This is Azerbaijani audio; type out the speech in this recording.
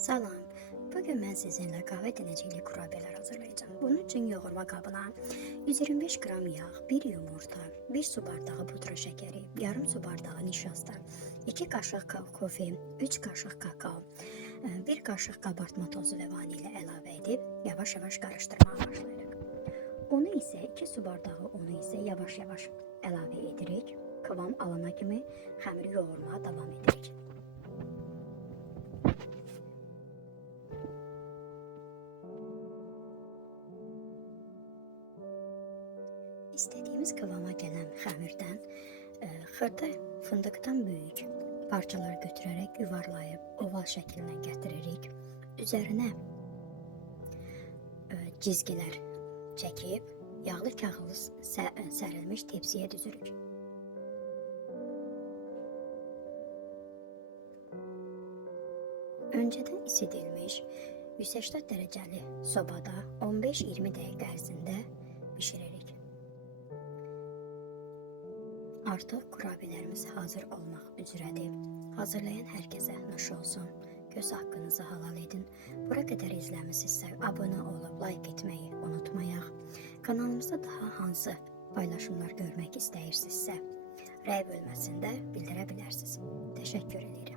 Salam. Bugün mən sizinlə qəhvə diləcəkli kurabiyelər hazırlayacağım. Bunun üçün yoğurma qabına 125 qram yağ, 1 yumurta, 1 su bardağı pudra şəkəri, yarım su bardağı nişasta, 2 qaşıq kofe, 3 qaşıq kakao, 1 qaşıq qabartma tozu və vanilya əlavə edib yavaş-yavaş qarışdırmağa başlayırıq. Unu isə 2 su bardağı unu isə yavaş-yavaş əlavə edirik. Kıvam alana kimi xəmiri yoğurmağa davam edirik. İstədiyimiz kıvama gələn xəmirdən xırda fındıqdan böyük parçalar götürərək yuvarlayıb oval şəklinə gətiririk. Üzərinə cizgilər çəkib yağlı kağılı sərilmiş tepsiyə düzürük. Öncədən isidilmiş 180 dərəcəli sobada 15-20 dəqiqə ərzində bişiririk. Artıq kurabiyelərimiz hazır olmaq üzrədir. Hazırlayan hər kəsə nuş olsun. Göz haqqınızı halal edin. Bura qədər izləmisinizsə abunə olub like etməyi unutmayaq. Kanalımızda daha hansı paylaşımlar görmək istəyirsinizsə rəy bölməsində bildirə bilərsiniz. Təşəkkür edirəm.